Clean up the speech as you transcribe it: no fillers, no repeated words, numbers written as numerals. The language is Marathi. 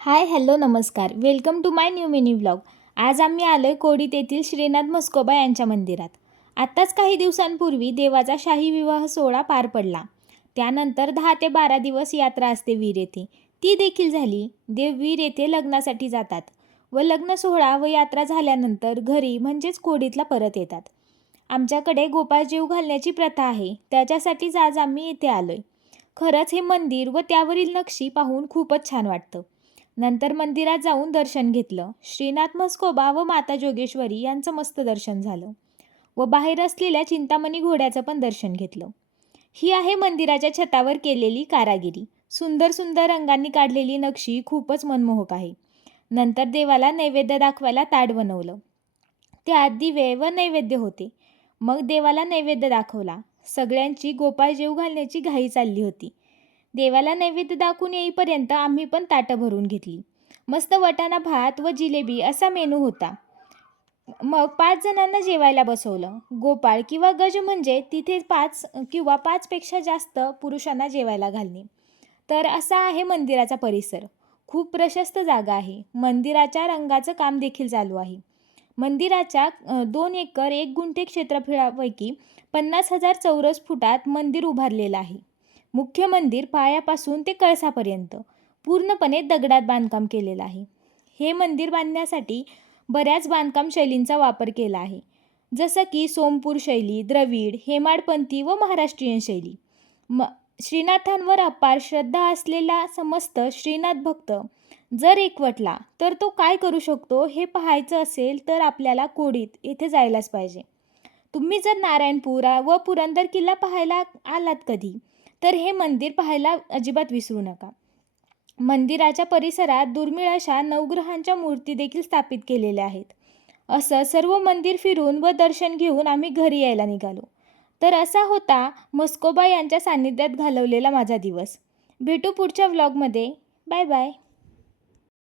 हाय हॅलो नमस्कार welcome to my new mini vlog. आज आम्ही आलोय कोडीत येथील श्रीनाथ म्हस्कोबा यांच्या मंदिरात. आत्ताच काही दिवसांपूर्वी देवाचा शाही विवाह सोहळा पार पडला. त्यानंतर 10 ते 12 दिवस यात्रा असते वीर येथे, ती देखील झाली. देव वीर येथे लग्नासाठी जातात व लग्न सोहळा व यात्रा झाल्यानंतर घरी म्हणजेच कोडीतला परत येतात. आमच्याकडे गोपाळ जेव घालण्याची प्रथा आहे, त्याच्यासाठीच आज आम्ही इथे आलोय. खरंच हे मंदिर व त्यावरील नक्षी पाहून खूपच छान वाटतं. नंतर मंदिरात जाऊन दर्शन घेतलं. श्रीनाथ म्हस्कोबा व माता जोगेश्वरी यांचं मस्त दर्शन झालं व बाहेर असलेल्या चिंतामणी घोड्याचं पण दर्शन घेतलं. ही आहे मंदिराच्या छतावर केलेली कारागिरी. सुंदर सुंदर रंगांनी काढलेली नक्षी खूपच मनमोहक आहे. नंतर देवाला नैवेद्य दाखवायला ताट बनवलं. त्यात दिवे व नैवेद्य होते. मग देवाला नैवेद्य दाखवला. सगळ्यांची गोपाळ जेव घालण्याची घाई चालली होती. देवाला नैवेद्य दाखवून येईपर्यंत आम्ही पण ताटं भरून घेतली. मस्त वटाणा भात व जिलेबी असा मेनू होता. मग 5 जणांना जेवायला बसवलं. गोपाळ किंवा गज म्हणजे तिथे 5 किंवा 5 पेक्षा जास्त पुरुषांना जेवायला घालणे. तर असा आहे मंदिराचा परिसर. खूप प्रशस्त जागा आहे. मंदिराच्या रंगाचं काम देखील चालू आहे. मंदिराच्या 2 एकर 1 गुंठे क्षेत्रफळापैकी 50,000 चौरस फुटात मंदिर उभारलेलं आहे. मुख्य मंदिर पायापासून ते कळसापर्यंत पूर्णपणे दगडात बांधकाम केलेलं आहे. हे मंदिर बांधण्यासाठी बऱ्याच बांधकाम शैलींचा वापर केला आहे, जसं की सोमपूर शैली, द्रविड, हेमाडपंथी व महाराष्ट्रीयन शैली. श्रीनाथांवर अपार श्रद्धा असलेला समस्त श्रीनाथ भक्त जर एकवटला तर तो काय करू शकतो हे पाहायचं असेल तर आपल्याला कोडीत येथे जायलाच पाहिजे. तुम्ही जर नारायणपूर व पुरंदर किल्ला पाहायला आलात कधी तर हे मंदिर पाहायला अजिबात विसरू नका. मंदिराच्या परिसरात दुर्मिळ अशा नवग्रहांच्या मूर्ती देखील स्थापित केलेल्या आहेत. असं सर्व मंदिर फिरून व दर्शन घेऊन आम्ही घरी यायला निघालो. तर असा होता म्हस्कोबा यांच्या सान्निध्यात घालवलेला माझा दिवस. भेटू पुढच्या व्लॉगमध्ये. Bye bye.